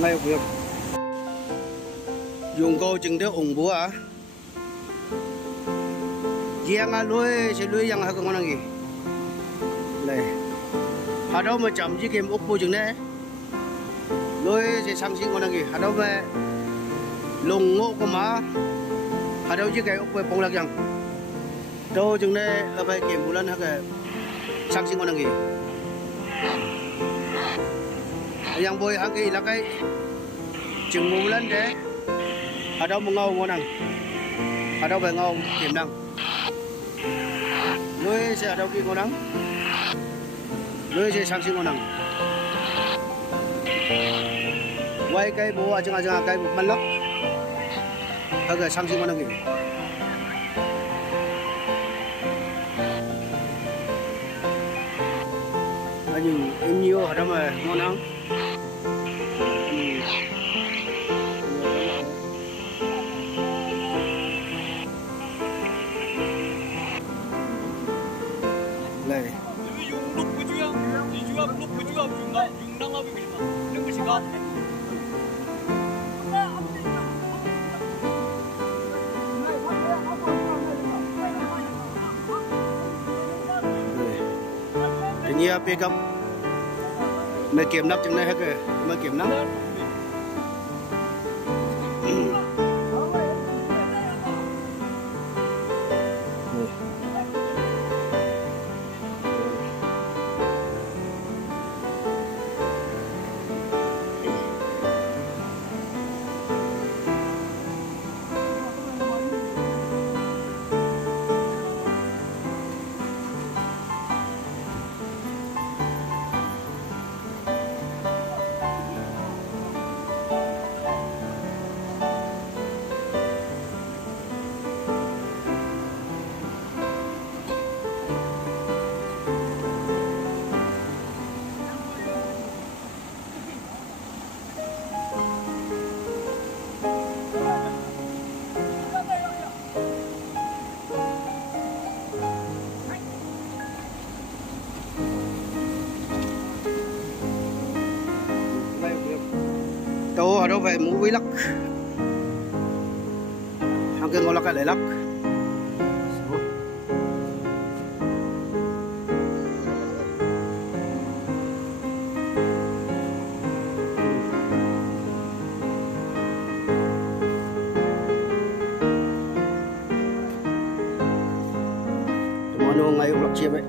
ngay việc dùng câu chừng đeo ủng búa à giang à lối sẽ lối giang hay không ăn gì này ở đâu mà chậm chỉ kiếm ốc búa chừng đấy lối sẽ sang sinh ăn gì ở đâu mà lùng ngô của má ở đâu chỉ cái ốc búa bông lạc giang đâu chừng đấy ở phải kiếm một lần hay cái sang sinh ăn gì yang boy agi là cái chừng một lần đấy ở đâu mà ngâu ngon năng ở đâu về ngâu tiềm năng nuôi sẽ ở đâu kia ngon năng nuôi sẽ sang sinh ngon năng quay cái bố ở trong cái bắn lóc hay là sang sinh ngon năng gì anh em nhiều ở đâu mà ngon năng này cái nhiều pick up mày kiểm nắp trong này hết rồi mày kiểm nắp đâu ở đâu về mua với lắc hàng kia ngon lắc cái lấy lắc món ngày lắc chia vậy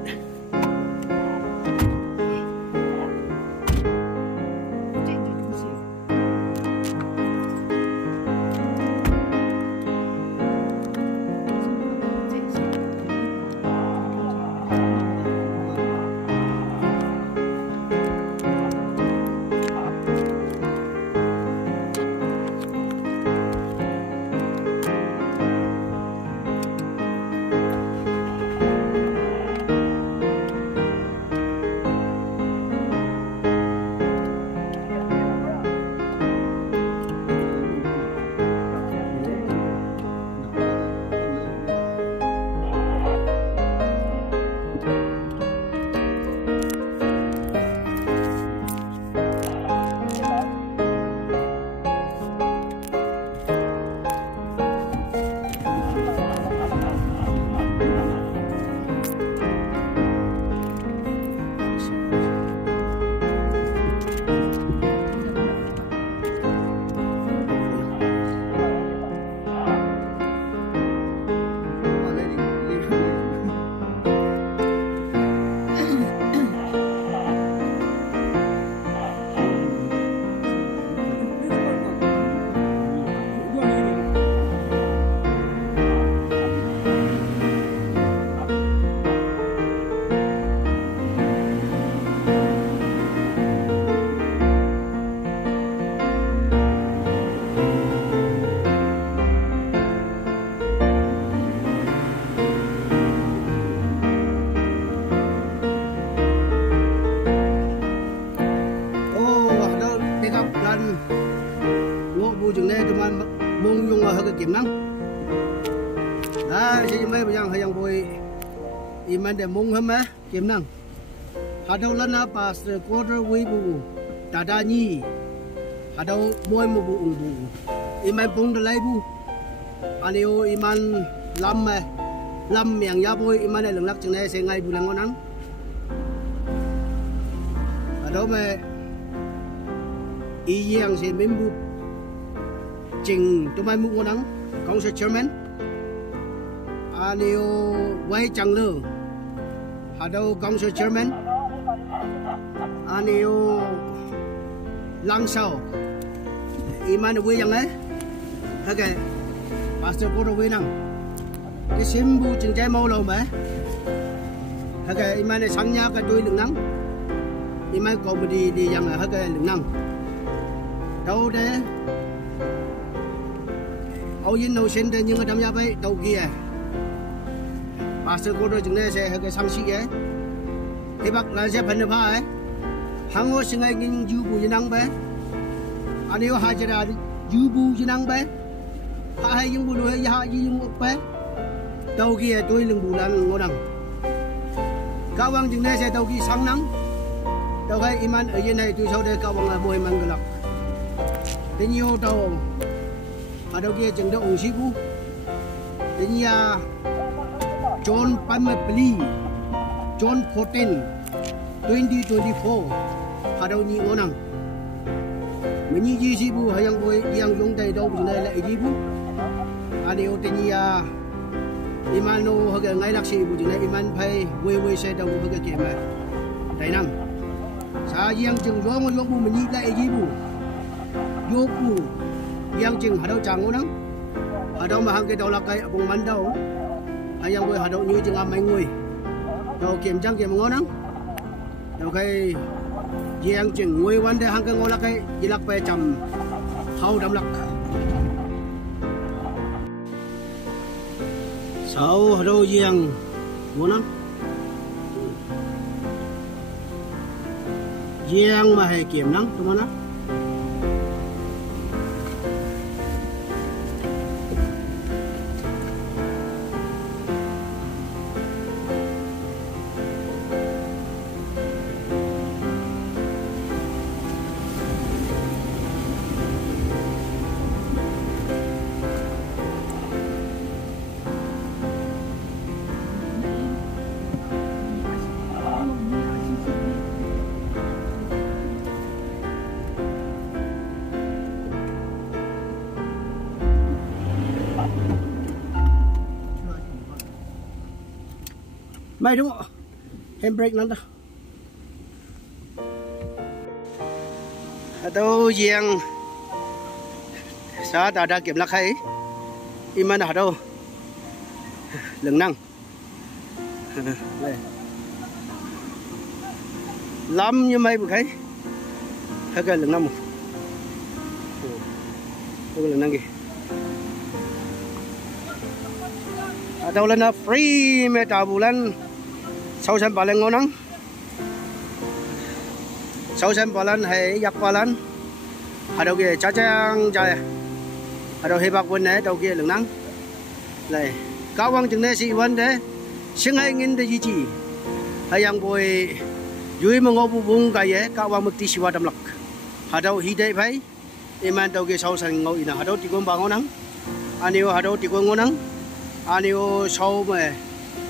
chừng đây tụi mình mong dùng hơi cái kiểm năng đấy chỉ mấy bây giờ hay dùng bôi iman để mong hơn mà kiểm năng hạt đầu lần á pas quarter way bu tada nhi Hadau moi mu bu ung bu. Iman pung de lai bu. Anio iman lam yang ya boy iman le lak chang ne se ngai bu lang nang. Hadau me i yang se mem bu ching tu mai mu nang kong se chairman. Anio wai chang le. Hadau kong se chairman. Anio lang sao iman we yang ấy okay pastor ko we nang cái simbu chừng trái mau lâu mà okay iman này sang nhà cái đuôi lưng nắng iman có đi yang là okay lưng nắng đâu đấy âu yên nấu sen đây nhưng mà đâm ra vậy đâu kia pastor ko chừng này sẽ okay sang sĩ ấy thì bác là sẽ phần được phải hàng sinh ai kinh du bù năng bé anh yêu hai gia đình du bù năng bé hai những bù nuôi hai những một bé đầu kia tôi lưng bù năng ngon năng cao bằng chừng này sẽ đầu kia sáng nắng đầu cái iman ở dưới này tôi sau đây cao bằng là bồi mang được thế nhiều đầu ở đầu kia chừng đó ủng sĩ bù thế nhà John Pamepli John 14 2024 hadau ni ngonang meni ji sibu hayang boy yang yong dai do bu nai la ji bu ani o tenia imano haga ngai lak si bu nai iman phai we se do haga ke ma dai nam sa yang jing ro mo yong bu meni la ji bu yo bu yang jing hadau chang ngonang hadau ma hang ke do la kai abong man do hayang boy hadau ni jing am mai ngui do kem chang kem ngonang đâu cái giang chừng nguy quan để hàng cái ngô lắc cái gì lắc về trầm hậu đâm lắc sau đâu giang ngô lắm giang mà hay kiểm nắng đúng không? Mày đúng không? Handbrake nắng đó. Đâu giang xã đã kiểm lắc hay iman ở đâu lưng năng lắm như mấy bữa thấy hay cái lưng năng cái lưng năng kì ở đâu lên free mẹ trà bù lên sau xem bà lên ngon nắng sau xem bà lên hay giặc bà lên ở đâu kia cha trang trời ở đâu hay bạc quân này đâu kia lưng nắng này cao bằng chừng này xị vấn đấy sinh hay nghìn để gì chỉ hay yang bồi dưới mà ngô bung cái gì cao bằng một tí xíu đâm lắc ở đâu hi đây phải em ăn đâu kia sau sang ngô ina ở đâu thì con bà ngon nắng anh yêu ở đâu thì con ngon nắng anh yêu sau mà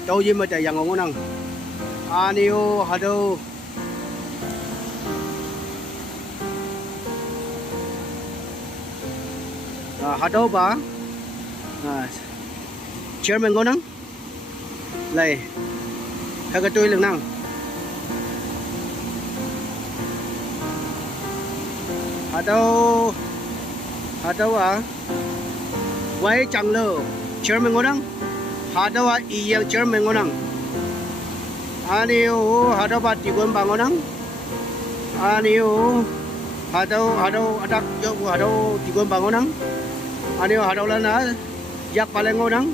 đâu gì mà chạy yang ngon nắng anh yêu ở đâu hadau ba chairman ngon nắng này theo cái tôi lưng năng hadau à quay chẳng lơ chairman ngon nắng hadau à yang chairman ngon nắng anh yêu hadau ba ti quân ba ngon nắng anh yêu hadau adak jo hadau ti quân ba ngon nắng anh yêu hadau là na yak paling ngon nắng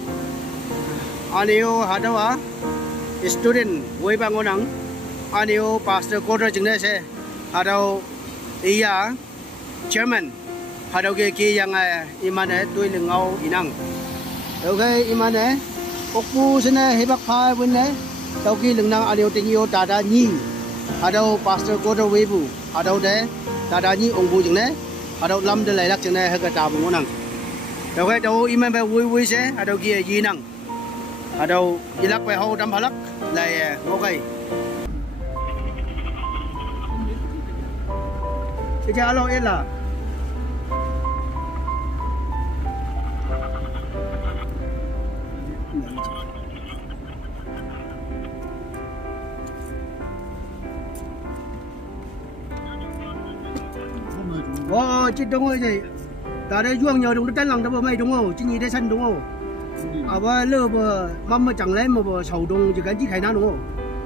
anh yêu hadau à student với ba ngon nắng anh yêu pastor cô rồi chừng này sẽ hadau iya chairman hadau kia yang iman này tôi lưng ngâu inang ok iman này okpu sini hebak phai bên này tàu kia lưng năng anh yêu tình yêu ta đã nhi hadau pastor cô rồi với bu hadau đấy ta đã nhi ông bu chừng này đâu lâm để lại lắc chừng này hơi cái tàu ngon năng đâu cái đâu im em phải vui sẽ đâu kia gì năng đâu đi lắc phải hô đâm lắc lại ngô cây cái cha alo yên là wow chết đúng rồi gì ta đây vuông nhờ đúng nó tan lòng đâu mày đúng không chứ gì đây sân đúng không à và lơ bờ mắm mà chẳng lấy mà bờ sầu đông chỉ cái gì khai nào đúng không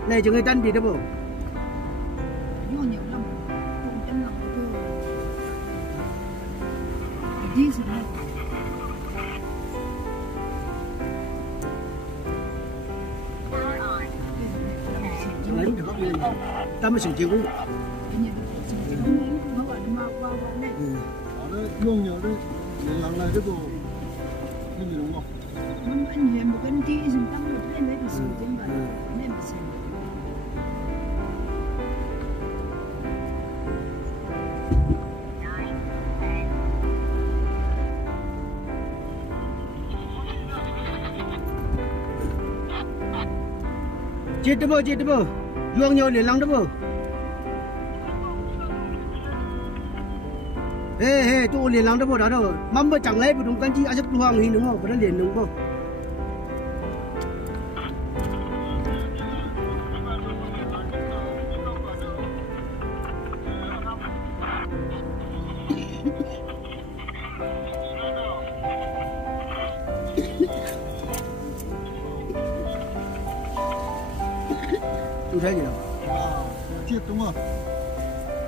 này chỉ người tan gì đâu bờ vuông nhiều lắm cũng tan lòng thôi đi rồi lấy được không ta mới sửa chịu cũng vuông nhiều đấy lần này cái bộ cái gì đúng không? Anh hẹn một cái tí xong tăng một lên đấy thì sửa trên vậy nên mà sửa chết đó bơ vuông nhiều liền lăng đó bơ ê tôi liền lăng đó bơ đó đâu mắm mà chẳng lấy mà đúng cái gì ăn rất hoang hình đúng không có nó liền đúng không tôi thấy gì đâu chết đúng không?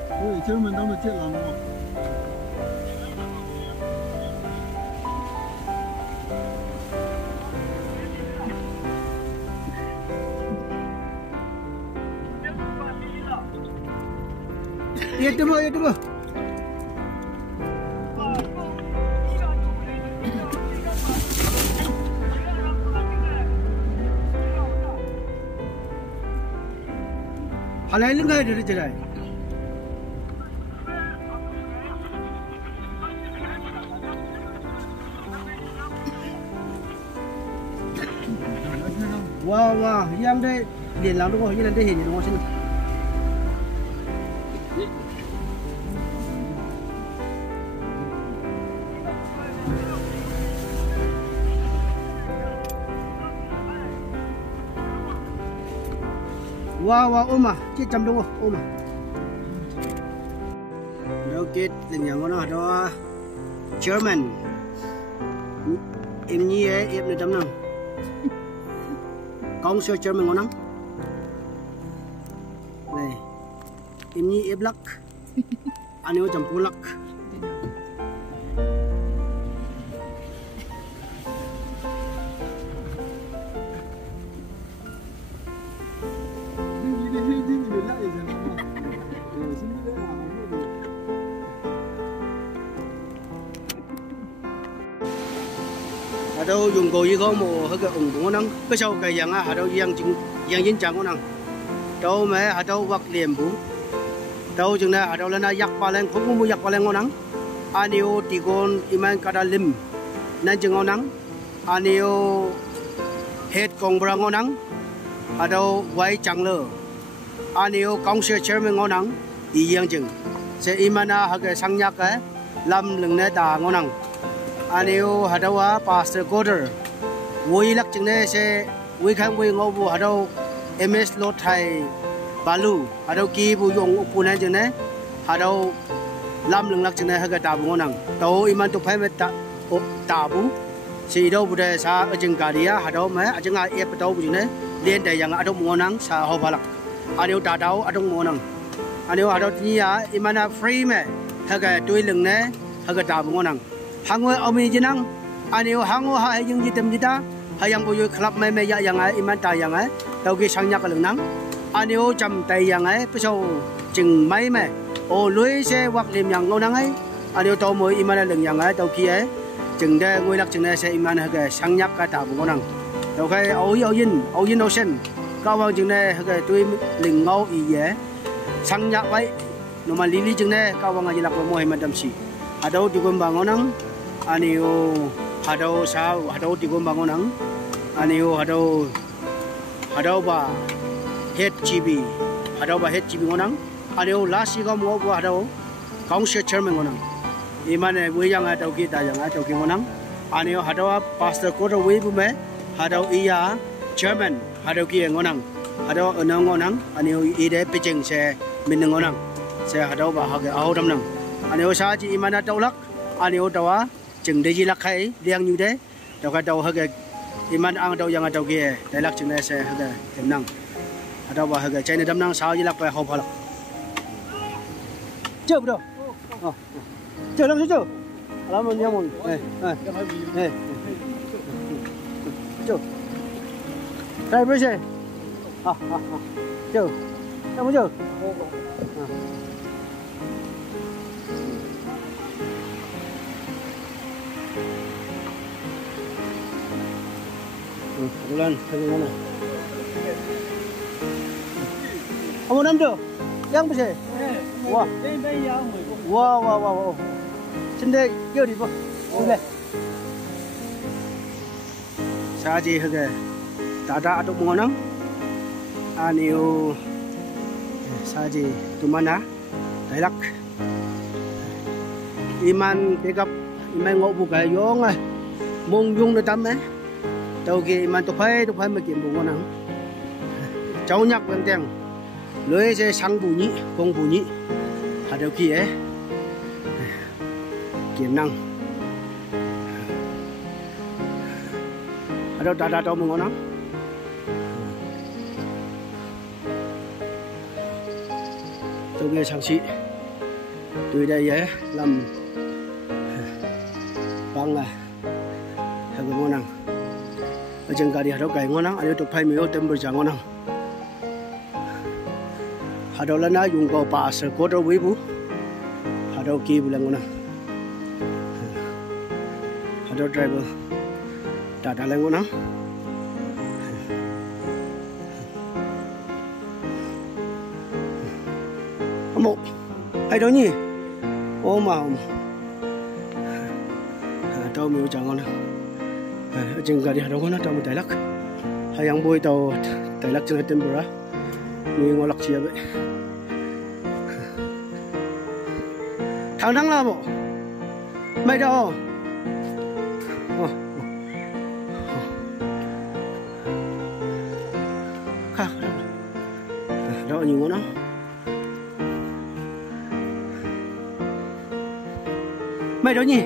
Ôi chứ mình đâu mà chết làm không? itu bơ halai lưng cái đấy chứ wow yang đây liền làm đúng không như là đây hình đúng không xin wow ôm à chết chăm đúng không ôm à đâu kết tình nhà nó đó German em nhí em được tấm nào con sơ German ngon lắm này em nhí em lắc anh yêu chăm phu lắc đâu dùng cổ gì có một hơi cái ủng cũng nắng cái sau cái dạng à đâu dạng dính chẳng có nắng đâu mà đâu vặt liềm bún đâu chừng này đâu lên giặc ba lên không có giặc ba lên ngon nắng anio tigon iman kada lim nên chừng ngon nắng anio hết công bra ngon nắng đâu quay chẳng lơ anio công sự chairman ngon nắng ý dạng chừng sẽ imana hơi cái sang nhạc cái làm lưng này ta ngon nắng anio hadawa pastor coder vui lắc chừng này sẽ vui khang vui ngô bu hadau ms lot thai balu hadau ki bu yong upu này chừng này hadau lam lưng lắc chừng này haga tabu ngonang tàu iman tu phai met tabu si đâu bu de sa ajeng garia hadau ma ajeng a ep tàu bu chừng này liên đại yang adong ngonang sa ho balak anio ta dau adong ngonang anio hadau ni ya imana free me haga tui lưng này haga tabu ngonang hangwe omi jinang anio hango ha yung jitem jita hayang boyo club me ya yang ai iman ta yang ai tau ki sangnya ka leng anio cham tai yang ai peso chừng mấy me o lối xe hoặc liềm yang ngô nang ai anio tau moi iman leng yang ai tau ki ai chừng de ngôi lak chừng ne se iman ha ka sangnya ka ta bu nang tau kai au yin ocean cao bằng chừng ne ha ka tui leng ngau i ye sangnya bai no ma li chừng ne cao bằng ai lak mo hi ma dam si Hadau di Gombangonang, aniu hadau sa hadau di Gombangonang, aniu hadau ba HGB, hadau ba HGB ngonang, aniu lasi gom wo bu hadau council chairman ngonang. Imane wiyang hadau kita yang hadau ki ngonang, aniu hadau pastor kodo wi bu me, hadau iya chairman hadau ki ngonang, hadau enang ngonang, aniu ide pitching se min ngonang, se hadau ba hage au dam nang. Aniu saji imana taulak, aniu tawa chừng đây lắc hay liang như thế, đầu cái đầu hơi cái iman ang đầu yang đầu kia, đại lắc chừng này sẽ hơi cái tiềm năng, đầu vào hơi cái trái này đâm năng sao lắc về hộp hả? Chưa đâu, chưa đâu chưa, làm một nhau một, này, chưa, đây bây giờ, chưa, đâu chưa. Bulan, hari mana? Kamu nam tu? Yang besar? Wah, wah. Cendek, jauh di bawah. Boleh. Sahaja harga. Tak ada atau mengonang. Aniu sahaja tu mana? Dailak. Iman dekap, iman ngok buka yong ah. Mong yung na tam eh. Đầu kia mà tôi phải mà kiếm bụng con nắng cháu nhắc bằng tiền lưới sẽ sang bù nhị không bù nhị hạt đầu kia ấy kiếm năng ở đâu ta đâu bụng con nắng tôi nghe sang sĩ từ đây ấy làm băng là hạt con nắng Ajeng kali hadau kai ngonang, ada tupai mio tem berjangonang. Hadau lana yung kau pasal kotor wibu, hadau ki bulan ngonang. Hadau driver, tak ada lagi ngonang. Amo, hadau ni, oh mau, hadau mio jangonang. Jeng kali hadau kena tamu Dailak, hayang boy tau Dailak jenah tempura, ni ngolak siapa? Thang lah bo, mai dah. Kah, dah ni mana? Mai dah ni,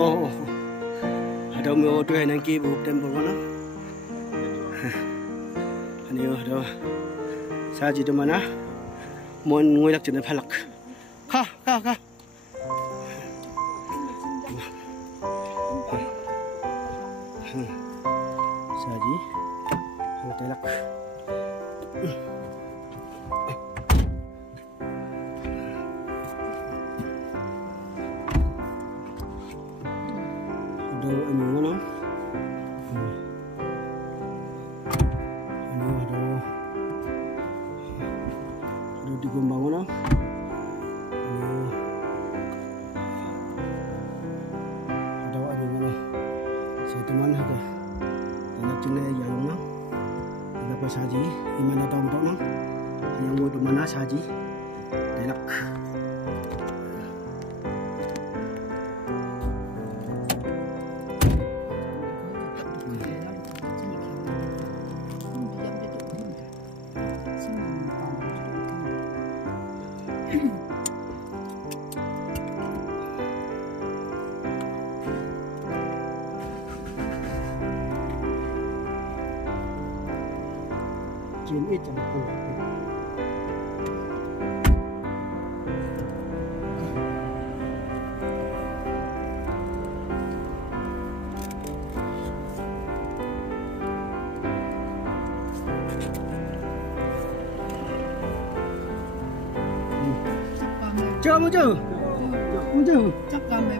oh. Hadau mio tu henang ki bup tempur mana? Aniu hadau saji tu mana? Mon ngoilak jenah palak. Kah. Saji, hotelak. Hadau anu mana? Anu hadau di Gombang mana? Hadau anu mana? Saya teman harga. Anak cina yang mana? Dapat saji, imana tahu tak nang? Yang buat mana saji? Dailak. Chiến ít chẳng cổ. Chưa. Chắc cam này